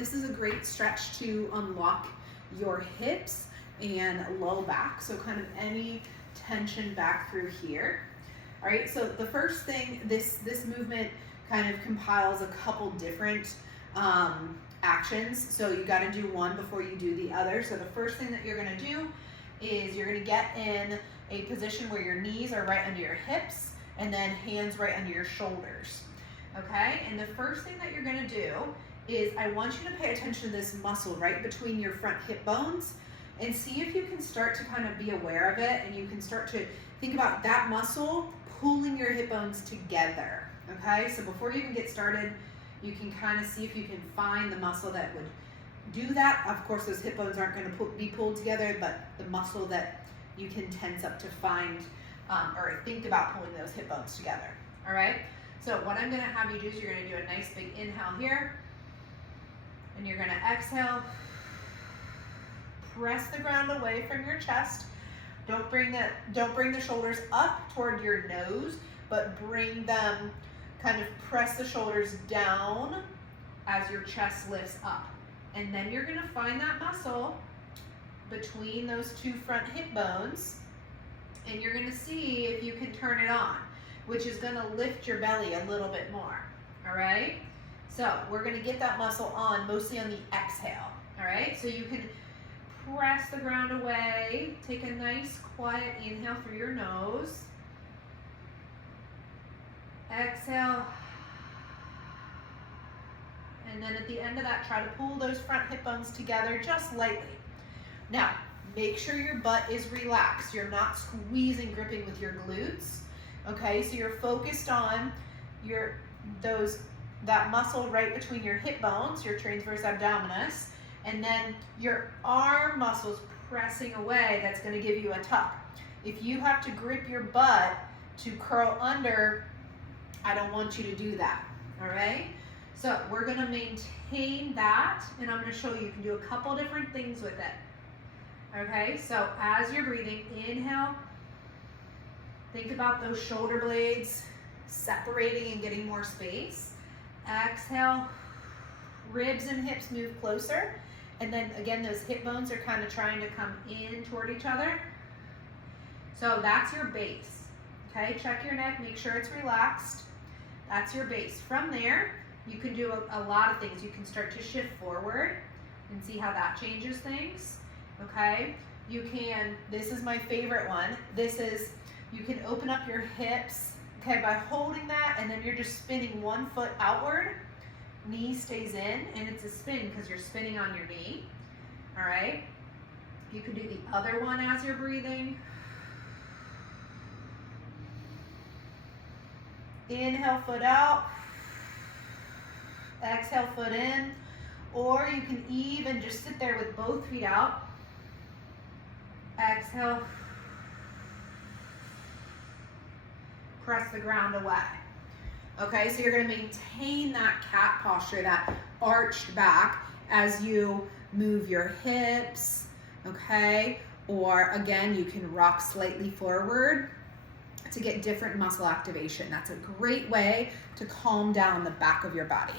this is a great stretch to unlock your hips and low back. So kind of any tension back through here. All right, so the first thing, this movement kind of compiles a couple different actions. So you got to do one before you do the other. So the first thing that you're going to do is you're going to get in a position where your knees are right under your hips and then hands right under your shoulders. Okay, and the first thing that you're going to do is I want you to pay attention to this muscle right between your front hip bones and see if you can start to kind of be aware of it, and you can start to think about that muscle pulling your hip bones together. Okay, so before you even get started, you can kind of see if you can find the muscle that would do that. Of course, those hip bones aren't going to be pulled together, but the muscle that you can tense up to find or think about pulling those hip bones together. All right, so what I'm going to have you do is you're going to do a nice big inhale here, and you're going to exhale. Press the ground away from your chest. Don't bring the shoulders up toward your nose, but bring them, kind of press the shoulders down as your chest lifts up. And then you're gonna find that muscle between those two front hip bones, and you're gonna see if you can turn it on, which is gonna lift your belly a little bit more, all right? So we're gonna get that muscle on mostly on the exhale, all right? So you can press the ground away, take a nice quiet inhale through your nose. Exhale. And then at the end of that, try to pull those front hip bones together just lightly. Now, make sure your butt is relaxed. You're not squeezing, gripping with your glutes. Okay, so you're focused on that muscle right between your hip bones, your transverse abdominis, and then your arm muscles pressing away. That's going to give you a tuck. If you have to grip your butt to curl under, I don't want you to do that, all right? So we're gonna maintain that, and I'm gonna show you can do a couple different things with it. Okay, so as you're breathing, inhale, think about those shoulder blades separating and getting more space. Exhale, ribs and hips move closer, and then again, those hip bones are kind of trying to come in toward each other. So that's your base, okay? Check your neck, make sure it's relaxed. That's your base. From there, you can do a lot of things. You can start to shift forward and see how that changes things, okay? You can, this is my favorite one. You can open up your hips, okay, by holding that, and then you're just spinning one foot outward. Knee stays in, and it's a spin because you're spinning on your knee, all right? You can do the other one as you're breathing. Inhale, foot out. Exhale, foot in. Or you can even just sit there with both feet out. Exhale. Press the ground away. Okay, so you're going to maintain that cat posture, that arched back as you move your hips, okay? Or again, you can rock slightly forward to get different muscle activation. That's a great way to calm down the back of your body.